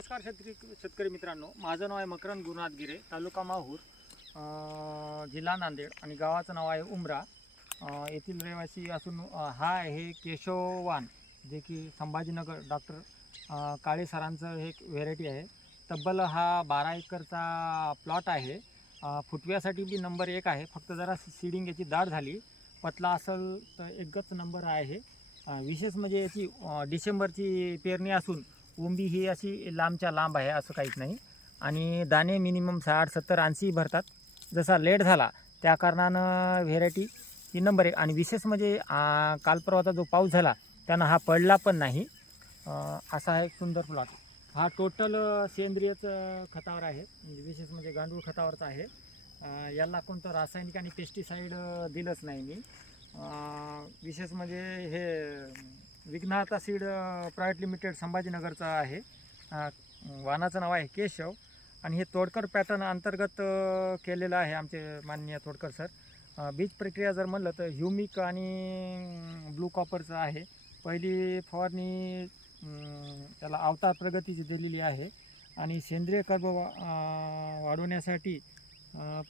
नमस्कार शेतकरी मित्रांनो, माझं नाव आहे मकरंद गुरुनाथ गिरे, तालुका माहूर, जिल्हा नांदेड आणि गावाचं नाव आहे उमरा. येथील रहिवासी असून हा आहे केशववान, जे की संभाजीनगर डॉक्टर काळे सरांचं एक व्हेरायटी आहे. तब्बल हा 12 एकरचा प्लॉट आहे. फुटव्यासाठी बी नंबर 1 आहे. फक्त जरा सीडिंग याची दाट झाली, पतला असेल तर एकच नंबर आहे. विशेष म्हणजे याची डिसेंबरची पेरणी असून उंबी ही अशी लांबच्या लांब आहे, असं काहीच नाही. आणि दाणे मिनिमम 60, 70, 80 भरतात. जसा लेट झाला त्या कारणानं व्हेरायटी ही नंबर 1. आणि विशेष म्हणजे काल परवाचा जो पाऊस झाला त्यानं हा पडला पण नाही. असा हा एक सुंदर प्लॉट. हा टोटल सेंद्रियच खतावर आहे, म्हणजे विशेष म्हणजे गांडूळ खतावरचा आहे. याला कोणतं रासायनिक आणि पेस्टिसाईड दिलंच नाही मी. विशेष म्हणजे हे विघ्नहर्ता सीड प्रायव्हेट लिमिटेड संभाजीनगरचं आहे. वाहनाचं नाव आहे केशव आणि हे तोडकर पॅटर्न अंतर्गत केलेलं आहे आमचे माननीय तोडकर सर. बीज प्रक्रिया जर म्हणलं तर ह्युमिक आणि ब्लू कॉपरचं आहे. पहिली फवारणी त्याला अवतार प्रगतीची दिलेली आहे आणि सेंद्रिय कर्ब वाढवण्यासाठी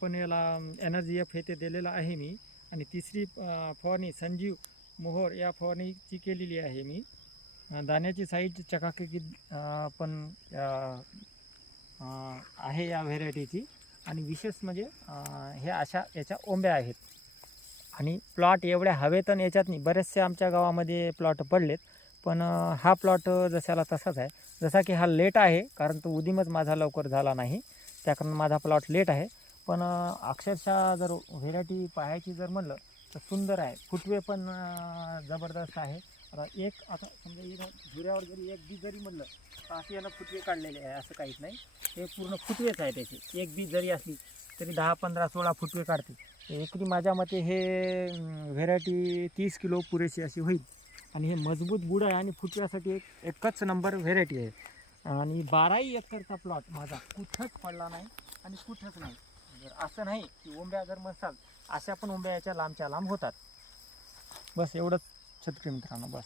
पण याला एनर्जी एफ हे ते दिलेलं आहे मी. आणि तिसरी फवारणी संजीव मोहोर या फवारणीची केलेली आहे मी. दाण्याची साईज चकाकी पण आहे या व्हेरायटीची. आणि विशेष म्हणजे हे अशा याच्या ओंब्या आहेत. आणि प्लॉट एवढ्या हवेत आणि याच्यात नाही, बरेचसे आमच्या गावामध्ये प्लॉट पडलेत, पण हा प्लॉट जशाला तसाच आहे. जसा की हा लेट आहे, कारण तो उदिमच माझा लवकर झाला नाही, त्या कारण माझा प्लॉट लेट आहे. पण अक्षरशः जर व्हेरायटी पाहायची जर म्हणलं तर सुंदर आहे. फुटवे पण जबरदस्त आहे. आता समजा इथं झुऱ्यावर जरी एक बी जरी म्हणलं तर असे याला फुटवे काढलेले आहे, असं काहीच नाही. हे पूर्ण फुटवेच आहे त्याचे. एक बी जरी असली तरी 10, 15, 16 फुटवे काढते. एकरी माझ्या मते हे व्हेरायटी 30 किलो पुरेशी अशी होईल. आणि हे मजबूत बुड आहे आणि फुटव्यासाठी एकच नंबर व्हेरायटी आहे. आणि 12 एकरचा प्लॉट माझा कुठंच पडला नाही आणि कुठंच नाही. जर असं नाही की ओंब्या जर मसाल, अशा पण ओंब्या याच्या लांबच्या लांब होतात. बस एवढंच शेतकरी मित्रांनो, बस.